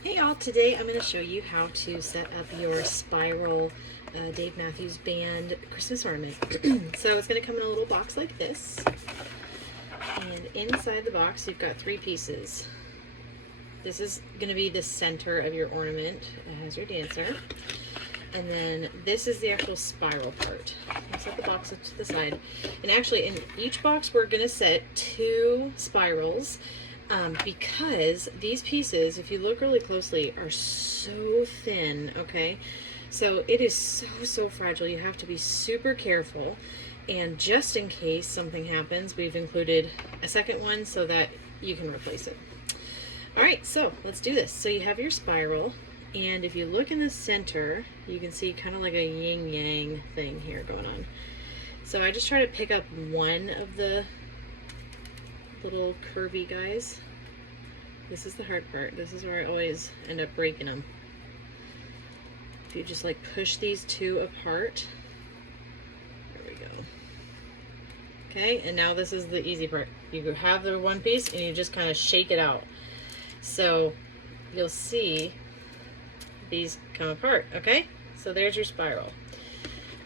Hey y'all, today I'm going to show you how to set up your spiral Dave Matthews Band Christmas ornament. So it's going to come in a little box like this, and inside the box you've got three pieces. This is going to be the center of your ornament. It has your dancer, and then this is the actual spiral part. I'll set the box up to the side, and actually in each box we're going to set two spirals. Because these pieces, if you look really closely, are so thin, okay? So it is so fragile. You have to be super careful. And just in case something happens, we've included a second one so that you can replace it. All right, so let's do this. So you have your spiral, and if you look in the center, you can see kind of like a yin-yang thing here going on. So I just try to pick up one of the little curvy guys. This is the hard part. This is where I always end up breaking them. If you just like push these two apart, there we go. Okay, and now this is the easy part. You have the one piece and you just kind of shake it out. So you'll see these come apart, okay? So there's your spiral.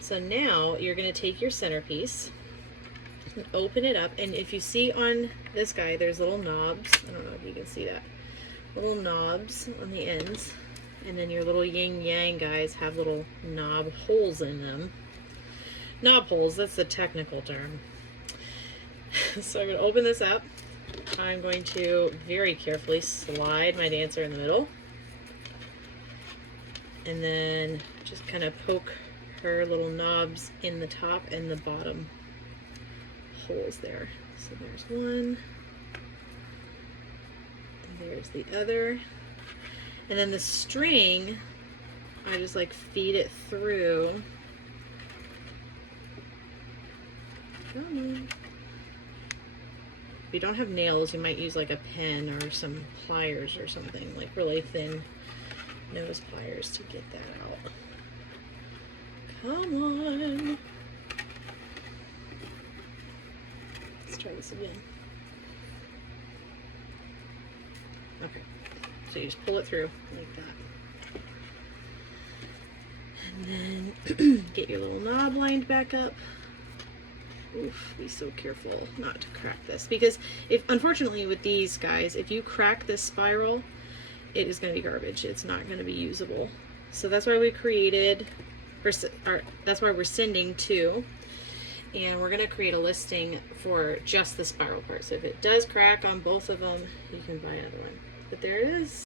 So now you're gonna take your centerpiece and open it up, and if you see on this guy there's little knobs. I don't know if you can see that, little knobs on the ends, and then your little yin yang guys have little knob holes in them. Knob holes, that's the technical term. So I'm going to open this up. I'm going to very carefully slide my dancer in the middle, and then just kind of poke her little knobs in the top and the bottom holes there. So there's one, and there's the other, and then the string, I just like feed it through. Come on. If you don't have nails, you might use like a pen or some pliers or something, like really thin nose pliers to get that out. Come on. Let's try this again. Okay, so you just pull it through like that. And then get your little knob lined back up. Oof, be so careful not to crack this, because if, unfortunately with these guys, if you crack this spiral, it is going to be garbage. It's not going to be usable. So that's why we created, that's why we're sending two. And we're going to create a listing for just the spiral part. So if it does crack on both of them, you can buy another one. But there it is.